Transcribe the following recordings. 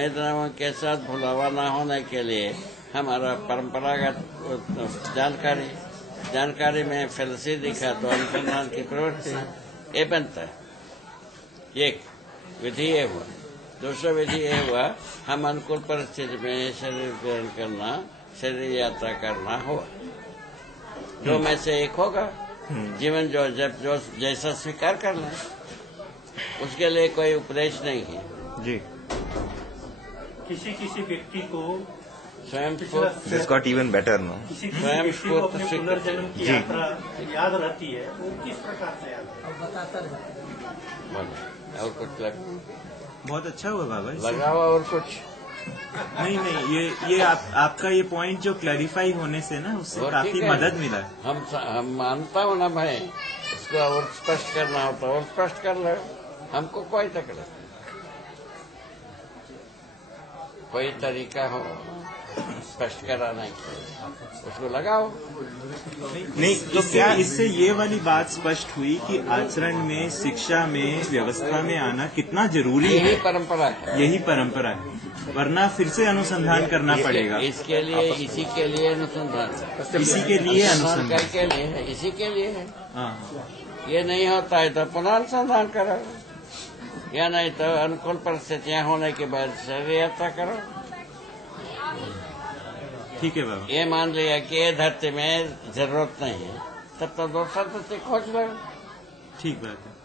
वेदनाओं के साथ भुलावा न होने के लिए हमारा परंपरागत जानकारी में फेलसी दिखा तो अनुसंधान की प्रवृत्ति ये बनता है। एक विधि ये हुआ। दूसरा विधि ये हुआ, हम अनुकूल परिस्थिति में शरीर ग्रहण करना, शरीर यात्रा करना हुआ। दो में से एक होगा। जीवन जो जैसा स्वीकार करना, उसके लिए कोई उपदेश नहीं है जी। किसी व्यक्ति को स्वयं This got even better, no? स्वयं को अपने पुनर्जन्म की यात्रा याद रहती है, वो किस प्रकार से याद बताता रहता है। और कुछ बहुत अच्छा हुआ बाबा। लगाओ और कुछ नहीं, ये आपका ये पॉइंट जो क्लैरिफाई होने से ना, उससे काफी मदद मिला। हम मानता हूँ ना भाई, इसको और स्पष्ट करना हो तो और स्पष्ट कर लो। हमको कोई तकलीफ, कोई तरीका हो स्पष्ट कराने की, उसको लगाओ। नहीं तो क्या इससे ये वाली बात स्पष्ट हुई कि आचरण में, शिक्षा में, व्यवस्था में आना कितना जरूरी है। यही परंपरा है, यही परंपरा है, वरना फिर से अनुसंधान करना पड़ेगा। इसके लिए, इसी के लिए अनुसंधान, इसी के लिए अनुसंधान के लिए है, इसी के लिए है। हाँ। ये नहीं होता है तो पुनः अनुसंधान करो, या नहीं तो अनुकूल परिस्थितियां होने के बाद शरीर यात्रा करो। ठीक है बाबा। ये मान लिया कि ये धरती में जरूरत नहीं है, तब तो दूसरा धरती खोज लो। ठीक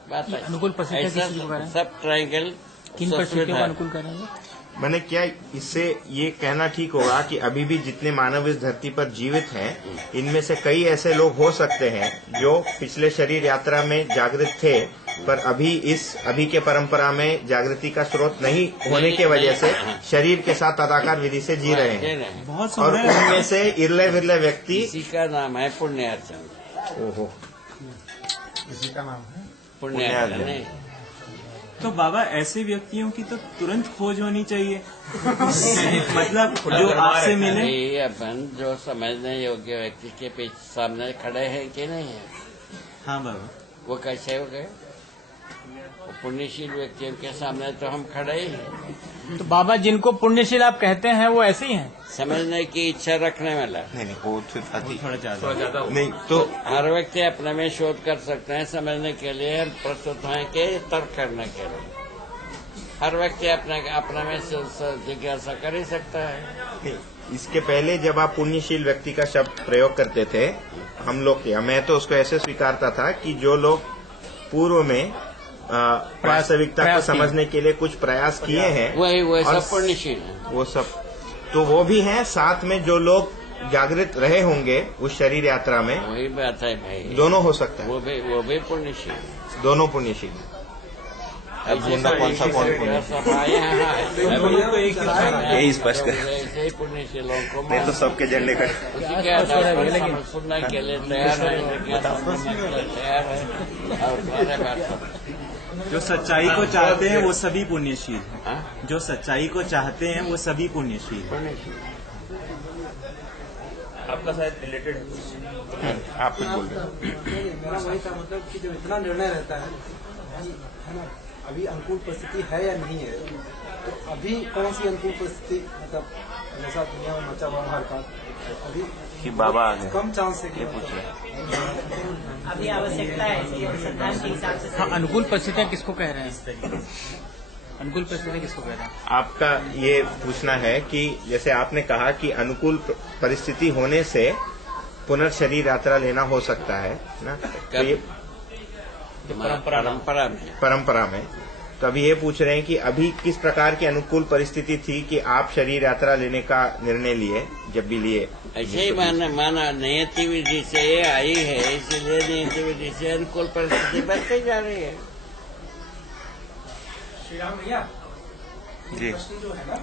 बात है। अनुकूल परिस्थितियां सब ट्रायंगल किन परिस्थितियों को अनुकूल करेंगे? मैंने क्या इससे ये कहना ठीक होगा कि अभी भी जितने मानव इस धरती पर जीवित हैं, इनमें से कई ऐसे लोग हो सकते हैं जो पिछले शरीर यात्रा में जागृत थे, पर अभी के परंपरा में जागृति का स्रोत नहीं होने की वजह से शरीर के साथ तदाकार विधि से जी रहे हैं। बहुत और उनमें से इरले विरले व्यक्ति, इसी का नाम है पुण्यार्जन। ओहो, इसी का नाम है पुण्यार्जन। तो बाबा ऐसे व्यक्तियों की तो तुरंत खोज होनी चाहिए। मतलब जो आपसे मिले। अपन जो समझने योग्य व्यक्ति के पीछे सामने खड़े हैं कि नहीं है? हाँ बाबा। वो कैसे हो गए? पुण्यशील व्यक्तियों के सामने तो हम खड़े ही हैं। तो बाबा जिनको पुण्यशील आप कहते हैं वो ऐसे ही हैं? समझने की इच्छा रखने वाला। नहीं वो थोड़ा ज्यादा नहीं तो हर व्यक्ति अपने में शोध कर सकते हैं, समझने के लिए, प्रस्तुत है के तर्क करने के लिए। हर व्यक्ति अपने में जिज्ञासा कर ही सकता है। नहीं, इसके पहले जब आप पुण्यशील व्यक्ति का शब्द प्रयोग करते थे, हम लोग किया, मैं तो उसको ऐसे स्वीकारता था कि जो लोग पूर्व में वास्तविकता को समझने के लिए कुछ प्रयास किए हैं, वही सब पुण्यशील है। वो सब तो वो भी हैं, साथ में जो लोग जागृत रहे होंगे उस शरीर यात्रा में, वही बात है भाई। दोनों हो सकता है। वो भी पुण्यशील, दोनों पुण्यशील। अब ढूंढा कौन सा कौन यही स्पष्ट कर। ऐसे पुण्यशीलों को नहीं तो सबके झंडे का सुनने के लिए तैयार है और जो सच्चाई को चाहते हैं वो सभी पुण्यशील हैं। जो सच्चाई को चाहते हैं वो सभी पुण्यशील। आपका शायद रिलेटेड है। आप कुछ बोल रहे हैं। वही था, मतलब कि जब इतना निर्णय रहता है ना, अभी अनुकूल परिस्थिति है या नहीं है, तो अभी कौन सी अनुकूल परिस्थिति, मतलब जैसा दुनिया में मचा हुआ हर का, अभी कि बाबा कम चांस है कि पूछ रहे अभी आवश्यकता है इसकी अनुसंधान के हिसाब से। हाँ, अनुकूल परिस्थितियां किसको कह रहे हैं? अनुकूल परिस्थितियां किसको कह रहे हैं? आपका ये पूछना है कि जैसे आपने कहा कि अनुकूल परिस्थिति होने से पुनर्शरीर यात्रा लेना हो सकता है ना, तो ये परंपरा में तो अभी ये पूछ रहे हैं कि अभी किस प्रकार की अनुकूल परिस्थिति थी कि आप शरीर यात्रा लेने का निर्णय लिए, जब भी लिए? ऐसे ही माना नियति विधि से ये आई है, इसलिए नियति विधि से अनुकूल परिस्थिति बढ़ती जा रही है। श्री राम भैया जी। प्रश्न जो है ना,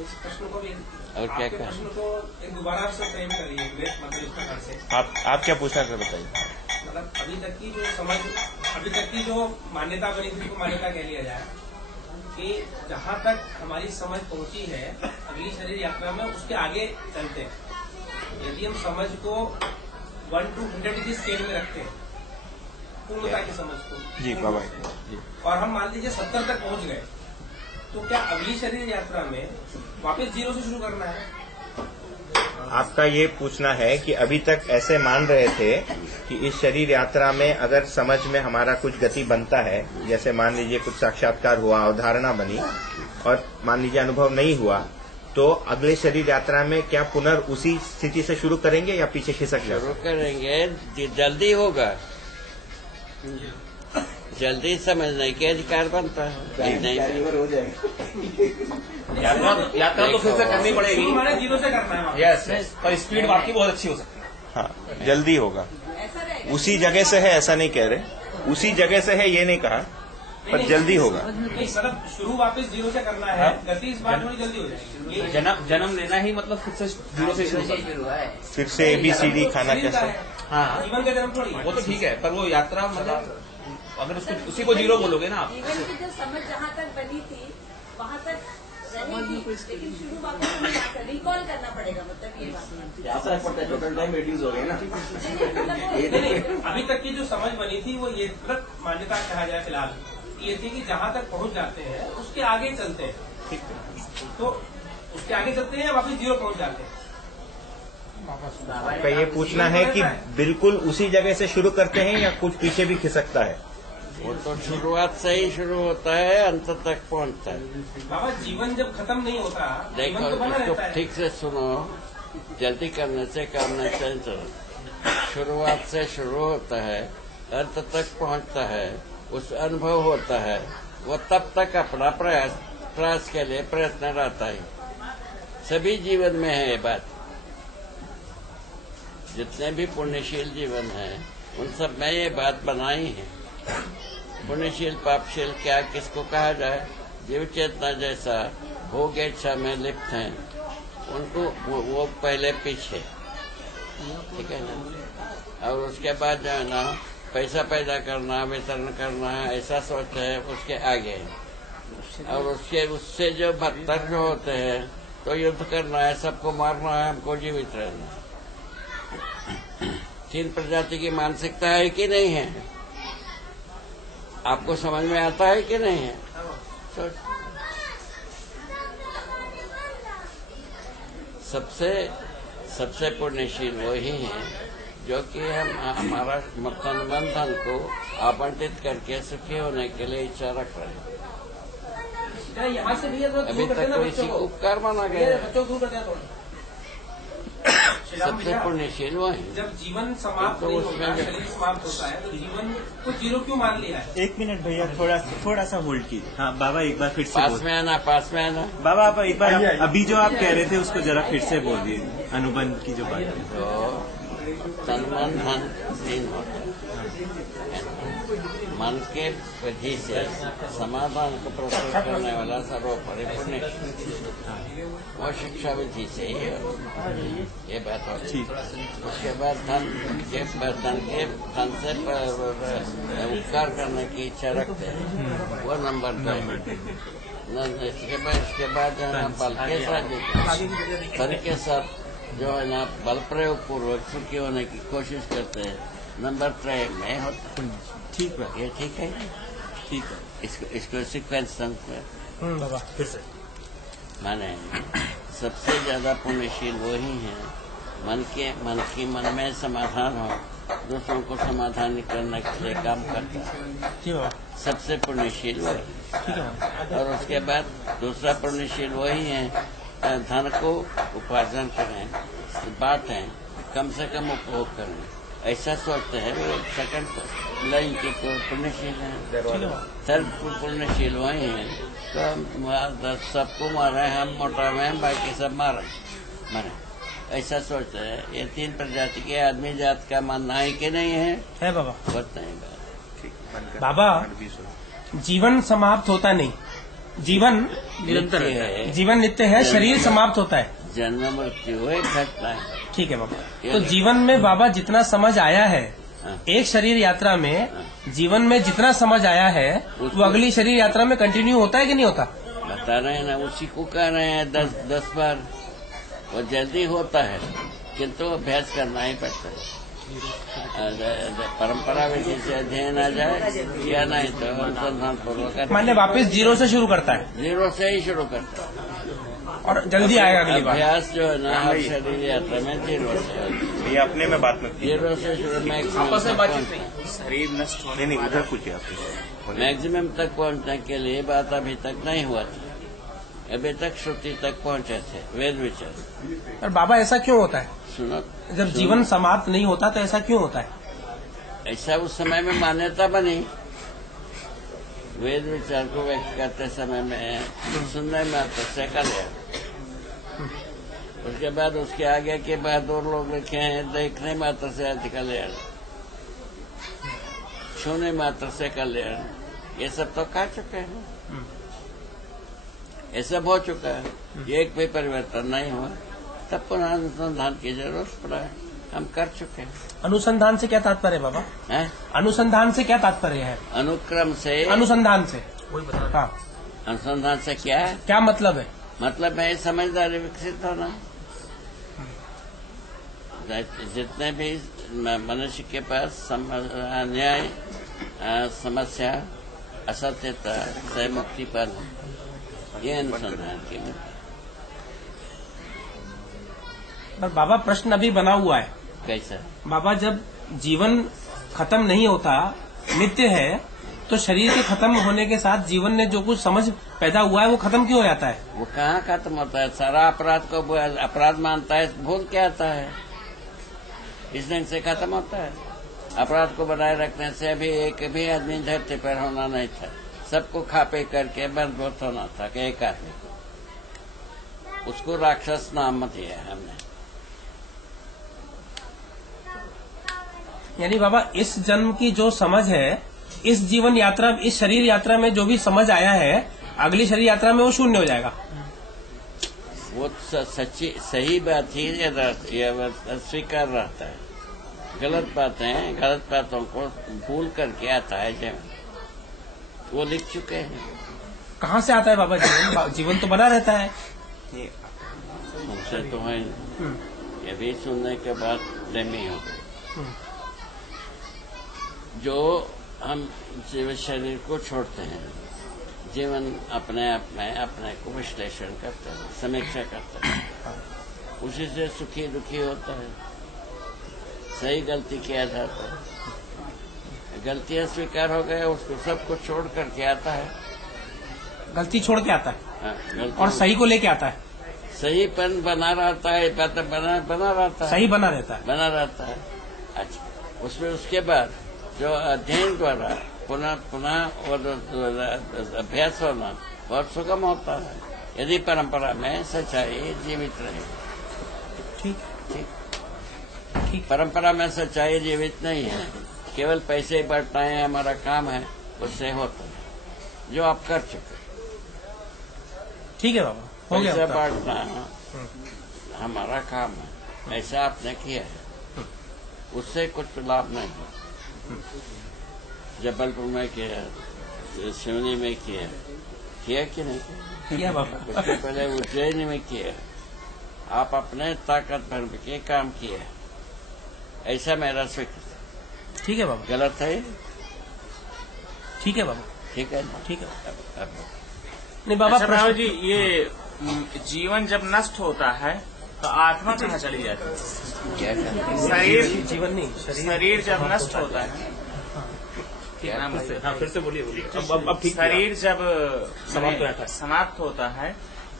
इस प्रश्न को भी और क्या आपके प्रश्न को एक दोबारा आपसे फ्रेम करिए, मतलब इस प्रकार से। आप क्या पूछना था बताइए। मतलब अभी तक की जो मान्यता बनी थी, उसको मान्यता कह लिया जाए कि जहाँ तक हमारी समझ पहुंची है अगली शरीर यात्रा में, उसके आगे चलते हैं। यदि हम समझ को 1 to 100 की स्केल में रखते हैं, पूर्णता की समझ को जी बाबा, और हम मान लीजिए 70 तक पहुंच गए, तो क्या अगली शरीर यात्रा में वापस जीरो से शुरू करना है? आपका ये पूछना है कि अभी तक ऐसे मान रहे थे कि इस शरीर यात्रा में अगर समझ में हमारा कुछ गति बनता है, जैसे मान लीजिए कुछ साक्षात्कार हुआ, अवधारणा बनी और मान लीजिए अनुभव नहीं हुआ, तो अगले शरीर यात्रा में क्या उसी स्थिति से शुरू करेंगे या पीछे खिसक जाएंगे? शुरू करेंगे, जल्दी होगा, जल्दी समझने के अधिकार बनता है। नहीं हो जाएगा। यात्रा तो फिर से करनी पड़ेगी। हमारे जीरो से करना है। यस, पर स्पीड आपकी बहुत अच्छी हो सकती है। हाँ, जल्दी होगा। उसी जगह से है ऐसा नहीं कह रहे, उसी जगह से है ये नहीं कहा, पर जल्दी होगा। नहीं, मतलब शुरू वापस जीरो से करना है, गति इस बार थोड़ी जल्दी हो जाएगी। जन्म लेना ही मतलब फिर से जीरो से शुरू करना, फिर से ABCD खाना कैसे? हाँ, जीवन का जन्म थोड़ी। वो तो ठीक है, पर वो यात्रा मतलब अगर उसको उसी को जीरो बोलोगे ना आप। जीवन की जो समझ जहाँ तक बनी थी वहाँ तक रही थी, लेकिन शुरू वापस हमें रिकॉल करना पड़ेगा, मतलब ये बात। टोटल टाइम रिड्यूस हो गया ना। अभी तक की जो समझ बनी थी वो ये गलत मान्यता कहा जाए फिलहाल ये थी कि जहाँ तक पहुँच जाते हैं उसके आगे चलते हैं। तो उसके आगे चलते हैं या वापस जीरो पहुँच जाते हैं? आपका ये पूछना है कि बिल्कुल उसी जगह से शुरू करते हैं या कुछ पीछे भी खिसकता है? वो तो शुरुआत से ही शुरू होता है, अंत तक पहुंचता है। बाबा जीवन जब खत्म नहीं होता, देखो, जीवन तो बना इसको रहता है। ठीक से सुनो, जल्दी करने से करने से शुरुआत से शुरू होता है, अंत तक पहुंचता है, उस अनुभव होता है, वो तब तक अपना प्रयास के लिए प्रयत्न रहता है। सभी जीवन में है ये बात। जितने भी पुण्यशील जीवन हैं, उन सब में ये बात बनाई है। पुण्यशील पापशील क्या किसको कहा जाए? जीव चेतना जैसा भोग इच्छा में लिप्त हैं, उनको वो पहले पीछे, ठीक है ना? और उसके बाद जो है ना पैसा पैदा करना, वितरण करना, ऐसा सोचते हैं उसके आगे। और उससे जो भक्तर जो होते हैं, तो युद्ध करना है, सबको मारना है, हमको जीवित रहना है। 3 प्रजाति की मानसिकता है कि नहीं है? आपको समझ में आता है कि नहीं है? सबसे पुण्यशील वही है जो कि हम हमारा तन मन धन को आवंटित करके सुखी होने के लिए इच्छा रख रहे हैं। यहाँ से भी अभी तक तो इसी को उपकार माना गया है। बच्चों को दूर कर दिया थोड़ा। सबसे पुण्यशील वही। जब जीवन समाप्त नहीं होता, शरीर समाप्त होता है, तो जीवन को जीरो क्यों मान लिया है? 1 मिनट भैया, थोड़ा सा होल्ड कीजिए। हाँ बाबा, एक बार फिर से पास में आना, पास में आना। बाबा आप एक बार अभी जो आप कह रहे थे उसको जरा फिर से बोल दिए, अनुबंध की जो बात है। तो तन मन धन 3 होता है। मन के विधि से समाधान को प्रस्तुत करने वाला सर्वोपरि पुण्य, वो शिक्षा विधि से ही ये बात होती है। उसके बाद धन से उपकार करने की इच्छा रखते हैं, वो नंबर 2। इसके बाद जो है बल के साथ धन के साथ जो है ना बल प्रयोग पूर्वक सुखी होने की कोशिश करते हैं, नंबर 3 में होता है। ठीक है, ये ठीक है, ठीक है। इसको सीक्वेंस बाबा फिर से माने सबसे ज्यादा पुण्यशील वही है मन में समाधान हो, दूसरों को समाधान करने के लिए काम करता है। ठीक है, सबसे पुण्यशील वही। ठीक है। और उसके बाद दूसरा पुण्यशील वही है धन को उपार्जन करें, बांटें, कम से कम उपभोग करें, ऐसा सोचते हैं। वो सेकंड लाइन के पुण्यशील है। थर्ड पुण्यशील वही है तो सबको मारे, हम मोटा में, बाकी सब मारे, ऐसा सोचते हैं। ये 3 प्रजाति के आदमी जात का मानना है कि नहीं है बाबा? बताएं बाबा, जीवन समाप्त होता नहीं, जीवन निरंतर है, जीवन नित्य है, शरीर समाप्त होता है। जन्म मृत्यु एक घटना है। ठीक है बाबा। तो जीवन में बाबा जितना समझ आया है, एक शरीर यात्रा में जीवन में जितना समझ आया है, वो अगली शरीर यात्रा में कंटिन्यू होता है कि नहीं होता? बता रहे हैं ना, उसी को कह रहे हैं 10 बार। वो जल्दी होता है, किंतु अभ्यास करना ही पड़ता है। परंपरा विधि से अध्ययन आ जाए या नहीं तो अनुसंधान पूर्वक माने वापस जीरो से शुरू करता है जीरो से ही शुरू करता है और जल्दी आएगा अगली बार। अभ्यास जो है ना हर शरीर यात्रा में जीरो से ये अपने में बात मत कीजिए। जीरो से शुरू शरीर नष्ट होने नहीं उधर पूछिए आप। मैक्सिमम तक पहुंचने के लिए बात अभी तक नहीं हुआ था, अभी तक श्रुति तक पहुंचे थे वेद विचार। और बाबा ऐसा क्यों होता है? सुनो, जब जीवन समाप्त नहीं होता तो ऐसा क्यों होता है? ऐसा उस समय में मान्यता बनी। वेद विचार को व्यक्त करते समय में सुनने में तस्या कर लिया, उसके बाद उसके आगे के बाद और लोग लिखे हैं देखने मात्र से कल्याण, छूने मात्र से कल्याण, ये सब तो कह चुके हैं, ये सब हो चुका है, एक भी परिवर्तन नहीं हुआ, तब पुनः अनुसंधान की जरूरत पड़ा है, हम कर चुके हैं। अनुसंधान से क्या तात्पर्य है बाबा? है? अनुसंधान से क्या तात्पर्य है? अनुक्रम से, अनुसंधान से वही बता। हाँ, अनुसंधान से क्या है? क्या मतलब है? मतलब है समझदारी विकसित होना। जितने भी मनुष्य के पास अन्याय, समस्या, असत्यता से मुक्ति पाना, ये अनुसंधान की है। पर बाबा प्रश्न अभी बना हुआ है। कैसा? बाबा जब जीवन खत्म नहीं होता, नित्य है, तो शरीर के खत्म होने के साथ जीवन ने जो कुछ समझ पैदा हुआ है वो खत्म क्यों हो जाता है? वो कहाँ खत्म होता है? सारा अपराध को अपराध मानता है, भूल के आता है, इस ढंग से खत्म होता है। अपराध को बनाए रखने से अभी एक भी आदमी धरती पर होना नहीं था, सबको खापे करके बंदोबस्त होना था कि एक आदमी को, उसको राक्षस नाम दिया हमने। यानी बाबा इस जन्म की जो समझ है, इस जीवन यात्रा, इस शरीर यात्रा में जो भी समझ आया है, अगली शरीर यात्रा में वो शून्य हो जाएगा। वो सच्ची सही बात ही स्वीकार रहता है, गलत बातों को भूल करके आता है जीवन, वो लिख चुके हैं। कहाँ से आता है बाबा जीवन? जीवन तो बना रहता है। हमसे तो है, ये भी सुनने के बाद डेमी हो, जो हम जीवन शरीर को छोड़ते हैं, जीवन अपने आप में अपने को विश्लेषण करते हैं, समीक्षा करते हैं, उसी से सुखी दुखी होता है, सही गलती किया जाता है, गलतियां स्वीकार हो गए, उसको सब कुछ छोड़ करके आता है, गलती छोड़ के आता है। हाँ, और सही को लेके आता है। सहीपन बना रहता है, बना रहता है, सही बना रहता है, बना रहता है। अच्छा, उसमें उसके बाद जो अध्ययन द्वारा पुनः और अभ्यास होना बहुत सुगम होता है, यदि परंपरा में सच्चाई जीवित रहे। ठीक। परंपरा में सच्चाई जीवित नहीं है, केवल पैसे बढ़ता है, हमारा काम है, उससे होता है, जो आप कर चुके। ठीक है बाबा, हो गया। पैसा बांटना हमारा काम है, ऐसा आपने किया है, उससे कुछ लाभ नहीं है। जबलपुर में किया, सिवनी में किया कि नहीं किया बाबा? उससे पहले उज्जैन में किया, आप अपने ताकत भर के काम किए, ऐसा मेरा स्वीकृत। ठीक है बाबा। गलत है? ठीक है बाबा। ठीक है, ठीक है। अब नहीं बाबा, अच्छा बाबा जी, ये जीवन जब नष्ट होता है तो आत्मा कहाँ चली जाती है? क्या करना? शरीर जीवन नहीं, शरीर जब नष्ट होता है, फिर से बोलिए। अब ठीक। शरीर जब समाप्त होता है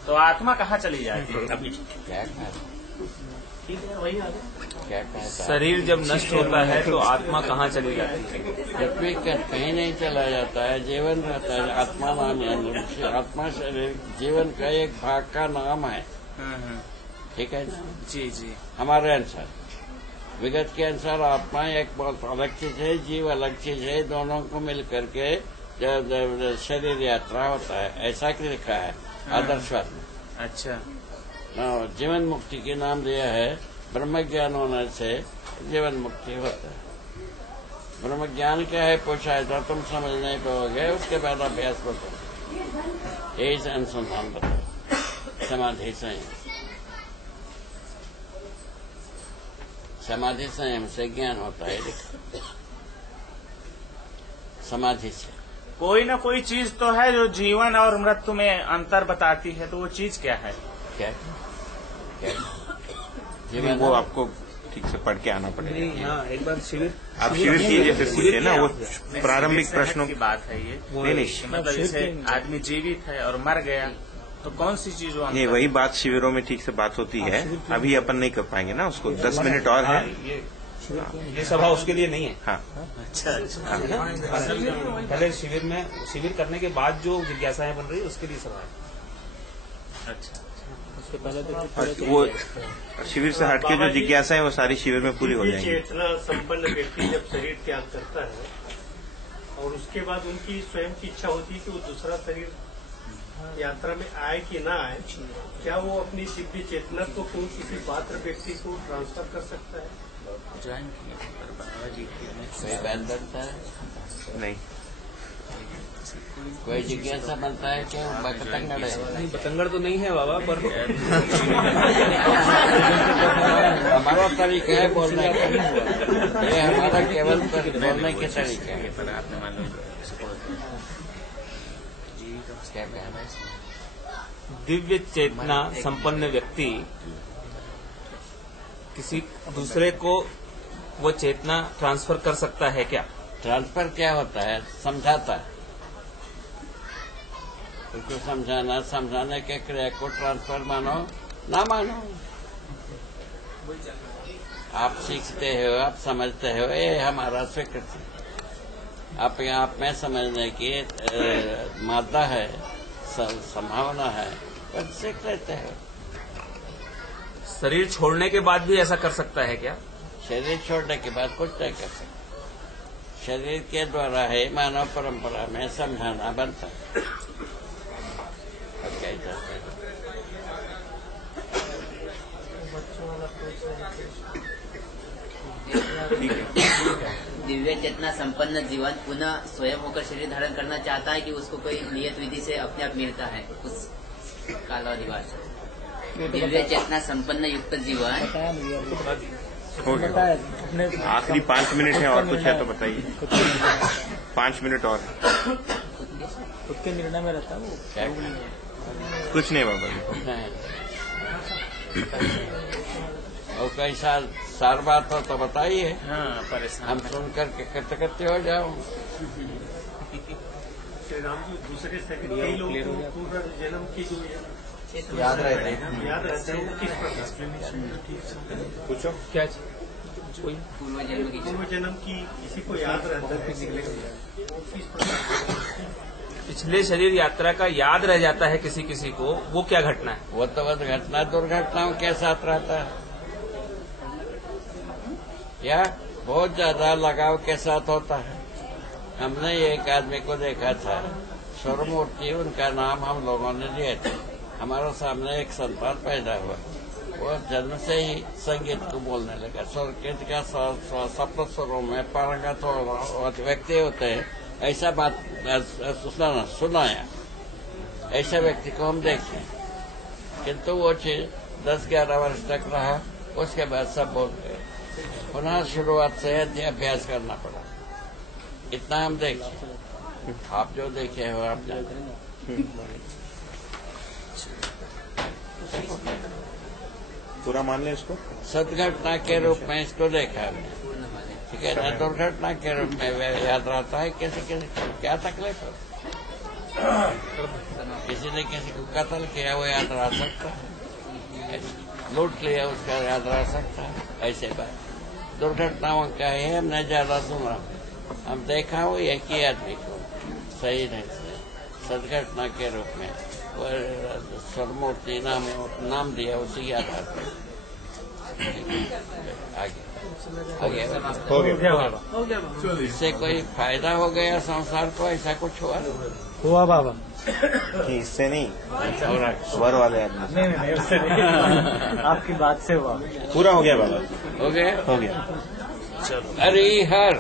तो आत्मा कहाँ चली जाती है? क्या कहता? शरीर जब नष्ट होता है तो आत्मा कहाँ चली जाती है? पृथ्वी कहीं नहीं चला जाता है, जीवन रहता है। आत्मा नाम है, आत्मा शरीर जीवन का एक भाग का नाम है। ठीक है ना? जी। हमारे अनुसार, विगत के अनुसार आत्मा एक बहुत अलग चीज है, जीव अलग चीज है, दोनों को मिल करके शरीर यात्रा होता है, ऐसा कि लिखा है आदर्शवाद में। अच्छा। जीवन मुक्ति के नाम दिया है, ब्रह्म ज्ञान होने से जीवन मुक्ति होता है। ब्रह्म ज्ञान क्या है पूछा है तो तुम समझ नहीं पाओगे, उसके बाद अभ्यास बताओ, यही से अनुसंधान बताओ, समाधि से समाधि संयम से ज्ञान होता है, समाधि से। कोई ना कोई चीज तो है जो जीवन और मृत्यु में अंतर बताती है, तो वो चीज क्या है? क्या जीवन वो आपको ठीक से पढ़ के आना पड़ेगा। हाँ, एक बार शिविर आप शिविर की जैसे पूछे ना, वो प्रारंभिक प्रश्नों की बात है ये। नहीं, मतलब जैसे आदमी जीवित है और मर गया, तो कौन सी चीज वो नहीं, वही बात शिविरों में ठीक से बात होती है। अभी अपन नहीं कर पाएंगे ना उसको, 10 मिनट और है। ये सभा उसके लिए नहीं है। हाँ, अच्छा पहले शिविर करने के बाद जो जिज्ञासाएं बन रही है उसके लिए सभा है। अच्छा, उसके पहले और वो शिविर से हटके जो जिज्ञासा है वो सारी शिविर में पूरी हो जाएंगी। चेतना संपन्न व्यक्ति जब शरीर त्याग करता है और उसके बाद उनकी स्वयं की इच्छा होती है कि वो दूसरा शरीर यात्रा में आए कि ना आए, क्या वो अपनी दिव्य चेतना को किसी पात्र व्यक्ति को ट्रांसफर कर सकता है? कोई बैन बनता है? नहीं, कोई जिज्ञासा बनता है क्या? बतंगड़ है? नहीं, बतंगड़ तो नहीं है बाबा, पर हमारा तरीका है बोलने का, ये हमारा केवल बोलने के तरीका है। क्या कहना है इसमें? दिव्य चेतना संपन्न व्यक्ति किसी दूसरे को वो चेतना ट्रांसफर कर सकता है क्या? ट्रांसफर क्या होता है? समझाता है, उसको समझाना, समझाने के क्रिया को ट्रांसफर मानो ना मानो। आप सीखते हो, आप समझते हो, ये हमारा स्वीकृति। अपने आप में समझने की मादा है, संभावना है, पर सीख लेते हो। शरीर छोड़ने के बाद भी ऐसा कर सकता है क्या? शरीर छोड़ने के बाद कुछ नहीं कर सकते। शरीर के द्वारा है मानव परंपरा में समझाना बनता है। दिव्य चेतना संपन्न जीवन पुनः स्वयं होकर शरीर धारण करना चाहता है कि उसको कोई नियत विधि से अपने आप मिलता है उस कालावधि बाद? दिव्य चेतना संपन्न युक्त जीवन हो गया। आखिरी 5 मिनट है, और कुछ है तो बताइए। 5 मिनट और। खुद के निर्णय में रहता है वो। कुछ नहीं बाबा। और कई साल बात हो तो बताइए। हाँ, परेशान हम सुन करके करते हो जाओ। श्री राम जी, दूसरे शरीर कई लोगों को पूर्व जन्म की जो याद रहता है। किस प्रकार? पूछो क्या? पूर्व जन्म की किसी को याद रहता है? किस प्रकार? पिछले शरीर यात्रा का याद रह जाता है किसी किसी को, वो क्या घटना है? वो तो बस घटना दुर्घटनाओं के साथ रहता है, या बहुत ज्यादा लगाव के साथ होता है। हमने एक आदमी को देखा था, स्वरमूर्ति, उनका नाम हम लोगों ने लिया था। हमारे सामने एक संतान पैदा हुआ, वो जन्म से ही संगीत को बोलने लगा। संगीत का सप्त स्वरों में पारंगत व्यक्ति होते हैं, ऐसा बात सुनाया। ऐसे व्यक्ति को हम देखे, किंतु वो चीज 10-11 वर्ष तक रहा, उसके बाद सब बोल गए। पुनः शुरुआत से अभ्यास करना पड़ा। इतना हम देखे, आप जो देखे हो आप जानते। पूरा मान लें इसको। सदघटना के रूप में इसको देखा हमने, ठीक है ना? दुर्घटना के रूप में याद रहता है। किसी को क्या तकलीफ हो, किसी ने किसी को कत्ल किया वो याद रह सकता है, लूट लिया उसका याद रह सकता है। ऐसे बात दुर्घटनाओं का है, हमने ज्यादा सुना, हम देखा हो एक ही आदमी को सही नहीं से सदघटना के रूप में स्वरमूर्ति नाम दिया, उसी आधार पर आगे हो गया। इससे कोई फायदा हो गया संसार को? ऐसा कुछ हुआ बाबा कि इससे नहीं, वर वाले आदमी नहीं उससे नहीं। आपकी बात से हुआ। पूरा हो गया बाबा। हो गया। हो गया। हरि हर